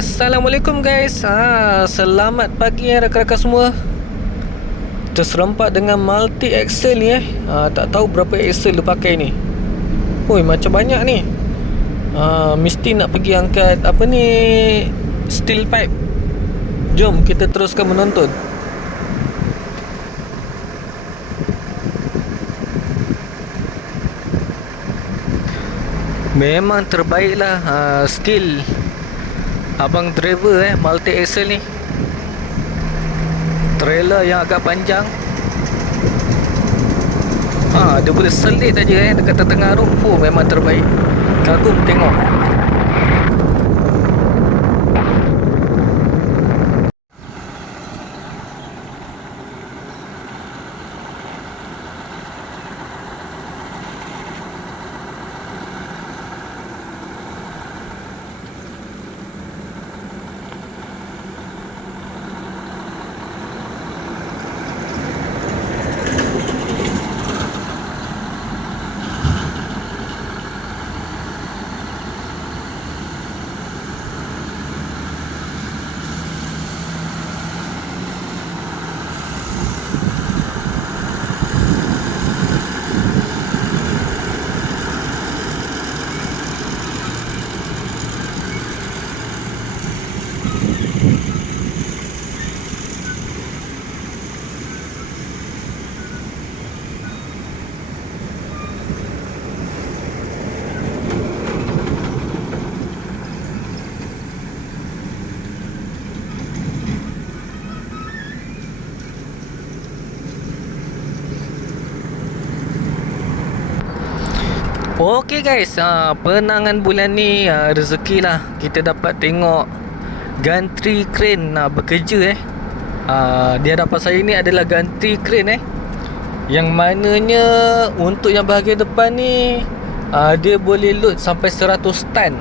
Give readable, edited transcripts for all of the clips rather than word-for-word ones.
Assalamualaikum guys. Selamat pagi rakan-rakan semua. Terserempak dengan multi axle ni tak tahu berapa axle dia pakai ni. Oi, macam banyak ni. Mesti nak pergi angkat apa ni, steel pipe. Jom kita teruskan menonton. Memang terbaiklah skill abang driver multi axle ni. Trailer yang agak panjang, dia boleh selit aja dekat tengah tu. Memang terbaik. Kagum tengok. Okey guys, penangan bulan ni rezeki lah kita dapat tengok gantry crane bekerja. Di hadapan saya ni adalah gantry crane yang mananya untuk yang bahagian depan ni dia boleh load sampai 100 tan.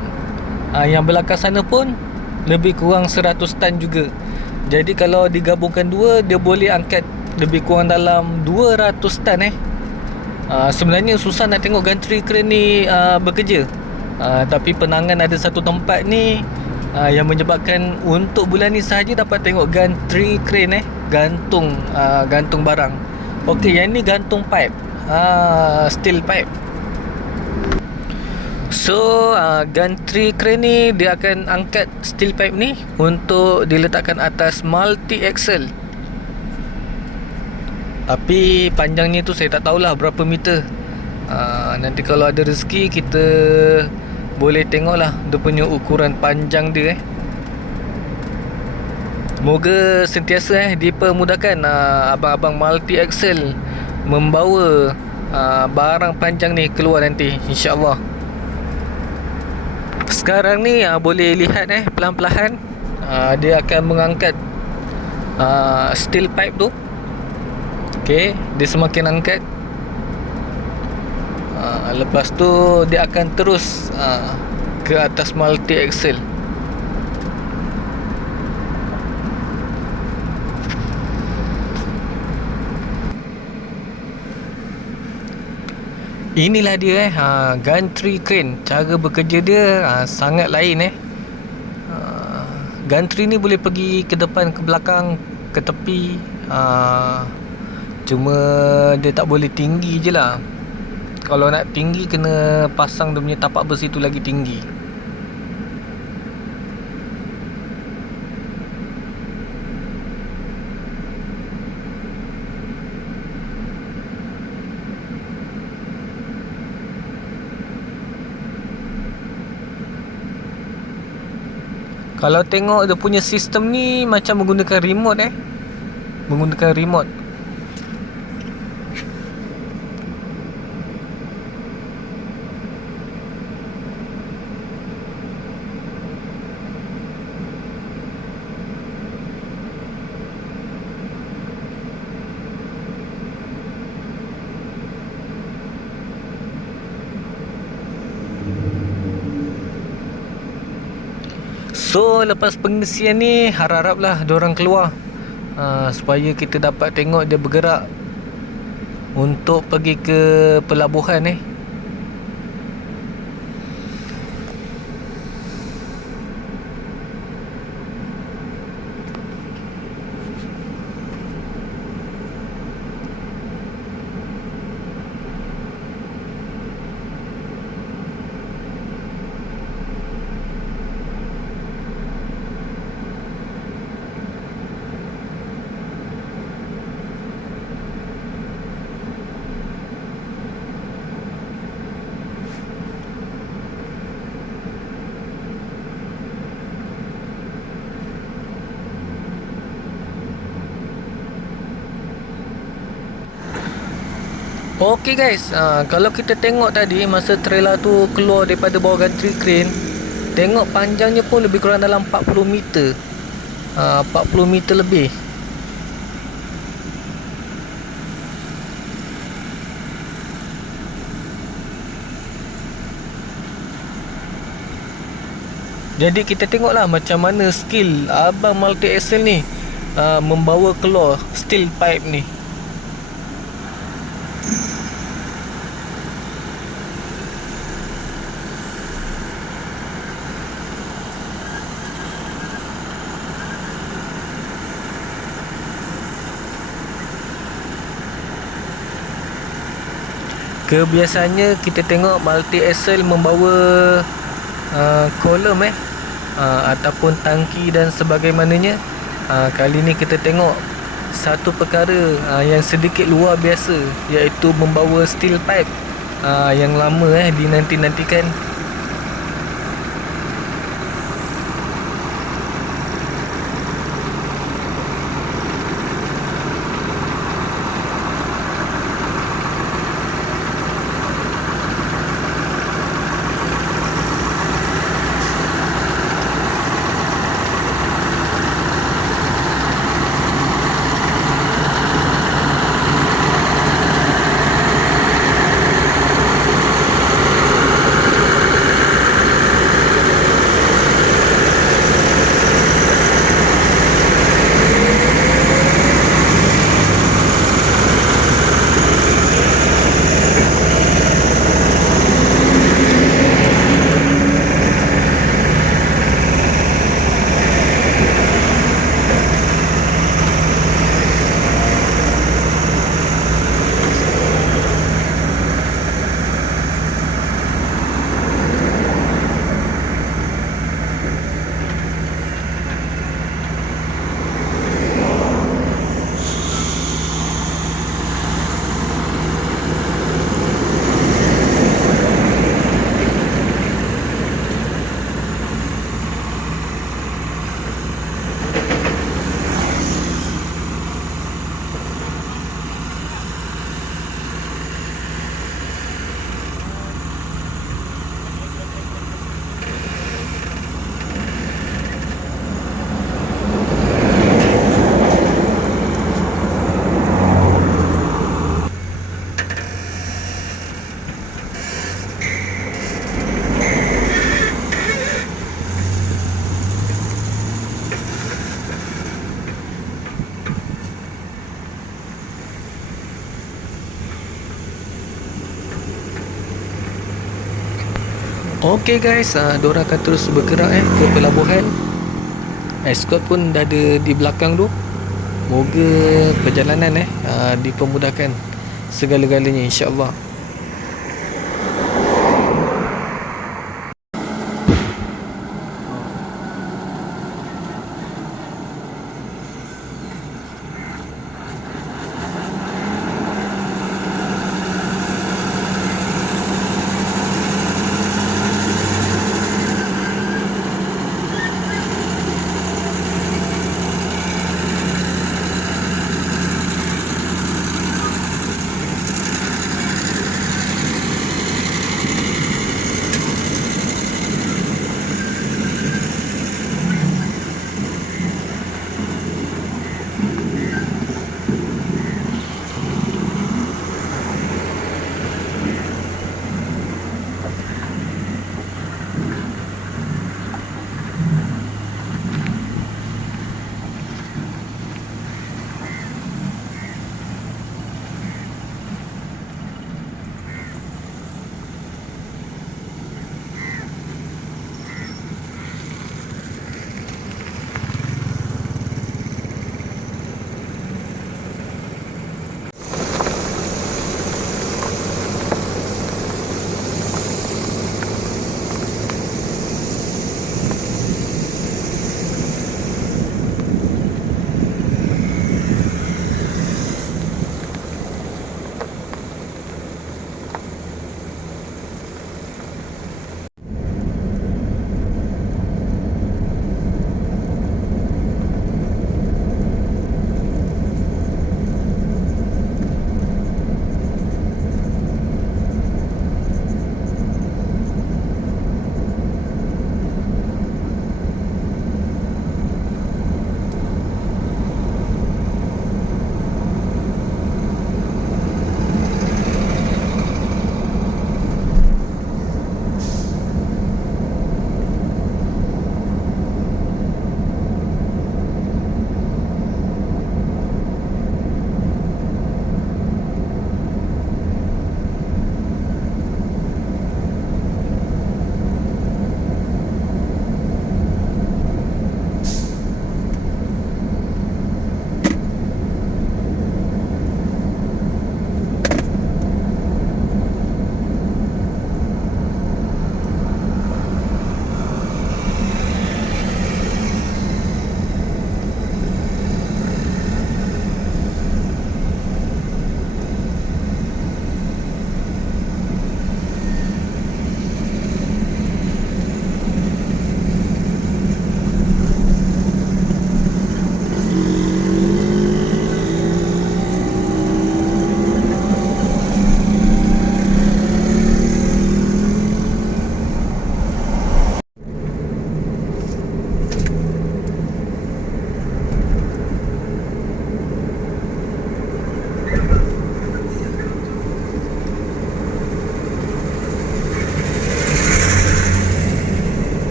Yang belakang sana pun lebih kurang 100 tan juga. Jadi kalau digabungkan dua, dia boleh angkat lebih kurang dalam 200 tan. Sebenarnya susah nak tengok gantry crane ni bekerja, tapi penangan ada satu tempat ni yang menyebabkan untuk bulan ni sahaja dapat tengok gantry crane gantung barang. Okey, yang ni gantung pipe, steel pipe. So gantry crane ni dia akan angkat steel pipe ni untuk diletakkan atas multi axle. Tapi panjangnya tu saya tak tahulah berapa meter. Nanti kalau ada rezeki kita boleh tengoklah dia punya ukuran panjang dia. Moga sentiasa dipermudahkan abang-abang multi axle membawa barang panjang ni keluar nanti, insya-Allah. Sekarang ni boleh lihat pelan-pelan dia akan mengangkat steel pipe tu. Okey, dia semakin angkat. Lepas tu dia akan terus ke atas multi axle. Inilah dia gantry crane. Cara bekerja dia sangat lain. Gantry ni boleh pergi ke depan, ke belakang, ke tepi. Cuma dia tak boleh tinggi je lah. Kalau nak tinggi kena pasang dia punya tapak besi tu lagi tinggi. Kalau tengok dia punya sistem ni macam menggunakan remote menggunakan remote. So lepas pengisian ni harap-haraplah diorang keluar supaya kita dapat tengok dia bergerak untuk pergi ke pelabuhan Okey guys, kalau kita tengok tadi masa trailer tu keluar daripada bawah gantry crane, tengok panjangnya pun lebih kurang dalam 40 meter. 40 meter lebih. Jadi kita tengoklah macam mana skill abang multi axle ni membawa keluar steel pipe ni. Kebiasaannya kita tengok multi axle membawa kolom ataupun tangki dan sebagaimananya. Kali ni kita tengok satu perkara yang sedikit luar biasa, iaitu membawa steel pipe yang lama dinanti-nantikan. Okey guys, diorang akan terus bergerak ke pelabuhan. Escort pun dah ada di belakang tu. Moga perjalanan dipermudahkan segala-galanya, insya-Allah.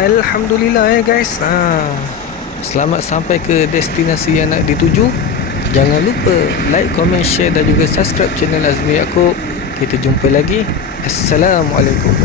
Alhamdulillah guys. Selamat sampai ke destinasi yang nak dituju. Jangan lupa like, comment, share dan juga subscribe channel Azmi Yaakob. Kita jumpa lagi. Assalamualaikum.